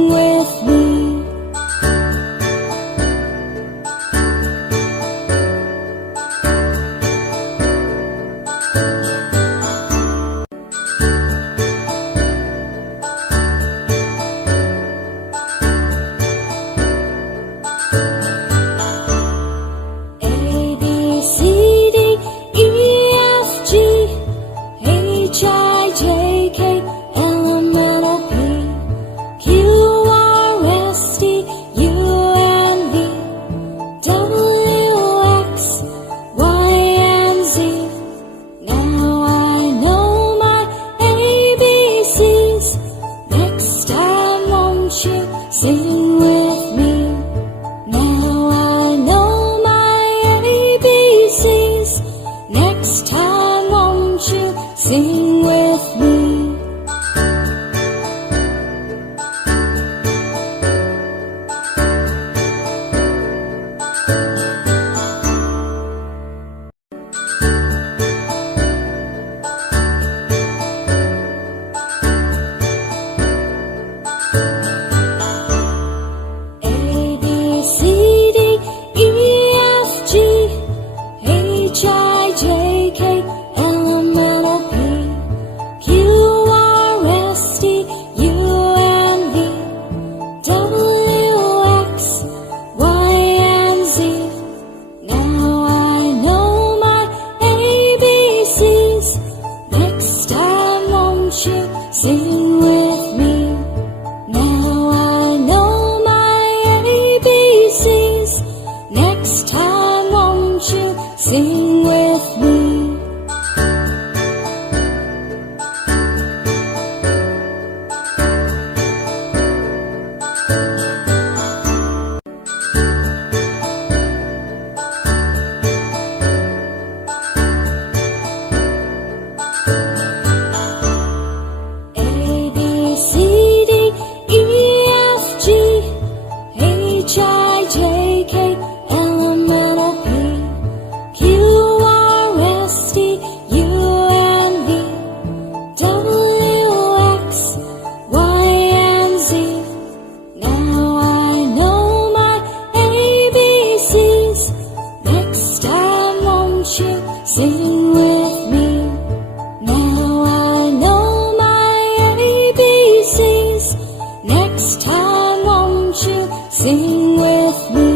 Sing with me. Sing with me. Now I know my ABCs. Next time won't you sing with me? Sing with me. Now I know my ABCs. Next time won't you sing with me? Sing with me. Now I know my ABCs. Next time won't you sing with me?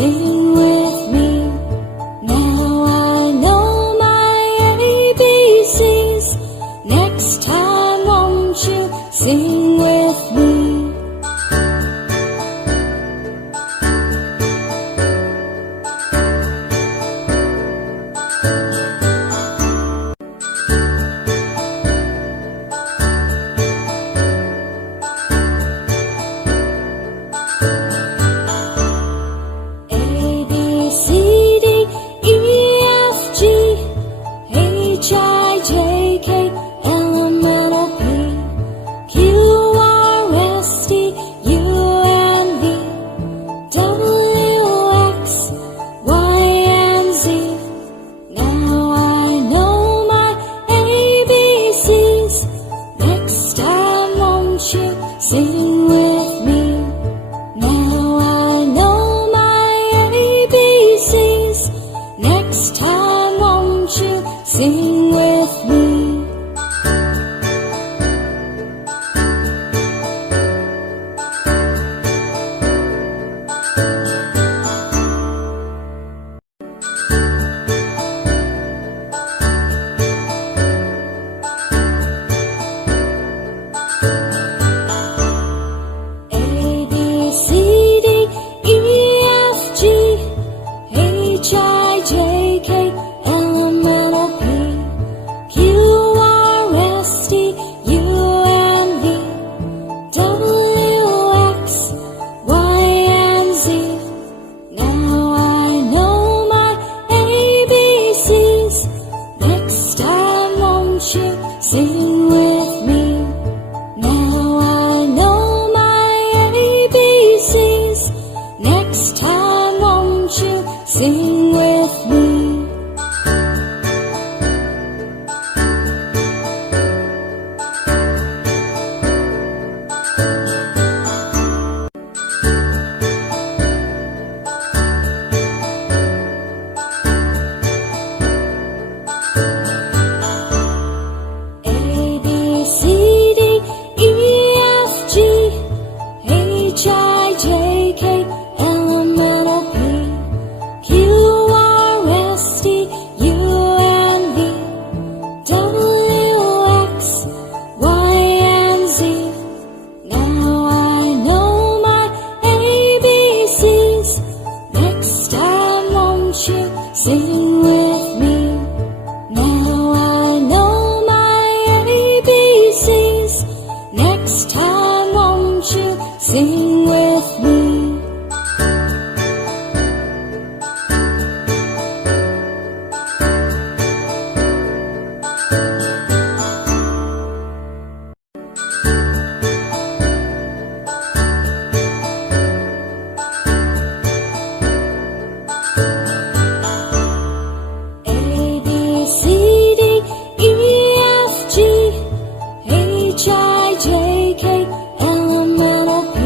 Sing with me. Now I know my ABCs. Next time won't you sing with me? Sing with me. Now I know my ABCs. Next time won't you sing with me? sing with me. A, B, C, D, E, F, G, H, I, J, K, L, M, N, O, P,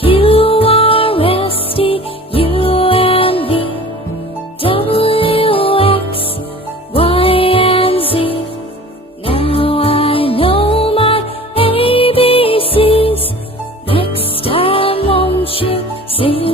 Q, R, S, T, U, and V, W, X, Y, and Z. Now I know my ABCs. Next time won't you sing